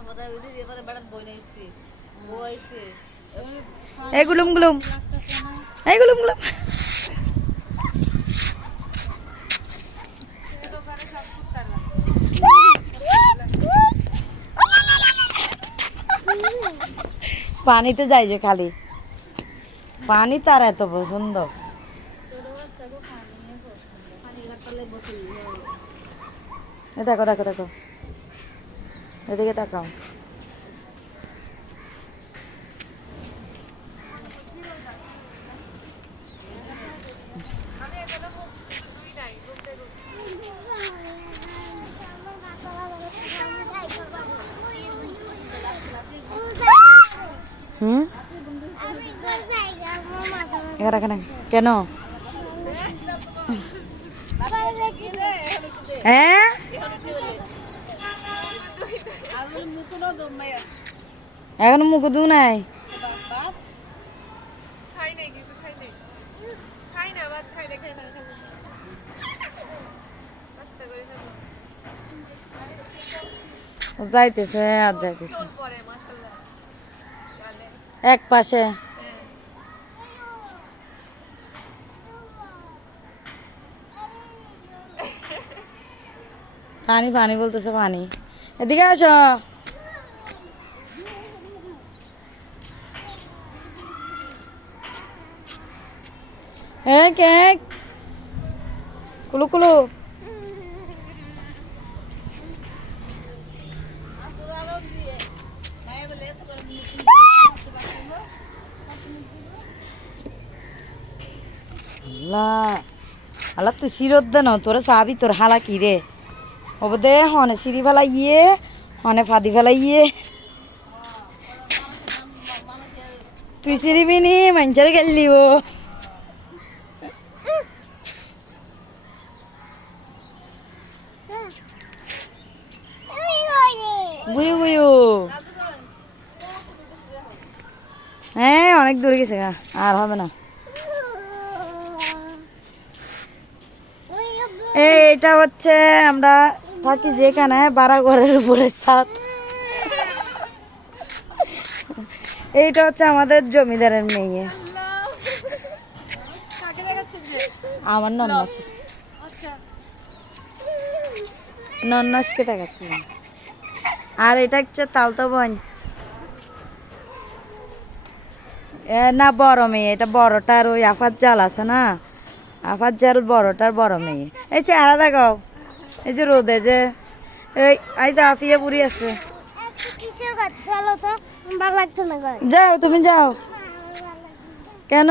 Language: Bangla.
এবারে বই নাইছে বই আইছে এই গুলুম গুলুম। এই গুলুম গুলুম। পানিতে যাই যে খালি। পানি তার এত পছন্দ। দেখো দেখো দেখো। এদিকে তাকাও হুম এখানে এখানে কেন হ্যাঁ না আস্তে করে খাব যাইতেছে আর যাইতেছে। এক পাশে। পানি পানি বলতেছে পানি। এদিকে আসো হ্যাঁ কে কুলু কুলু আল্লাহ আল্লাহ তুই চিরত দে ন তোর চাবি তোর হালা কি রে হব দে হনে চিরি ফেলা ইয়ে হনে ফাদি ফেলা ইয়ে তুই চিরিবি নি মানুষের গেলি ও বুয়ু বুয়ু হ্যাঁ অনেক দূরে গেছে গা আর হবে না এই এটা হচ্ছে আমরা থাকি যেখানে বাড়া ঘরের উপরে ছাদ এইটা হচ্ছে আমাদের জমিদারের মেয়ে। আমার নন্নস আচ্ছা। নন্নসকে দেখাচ্ছি। আর এটা হচ্ছে তালতো বোন। এ না বড় মেয়ে। এটা বড়টার ওই আফার জাল আছে না? আফার জাল বড়টার বড় মেয়ে। এই চেহারা দেখাও। এই যে রোদে যে এই আই তো আফিয়া পুরি আছে। যাও তুমি যাও। কেন?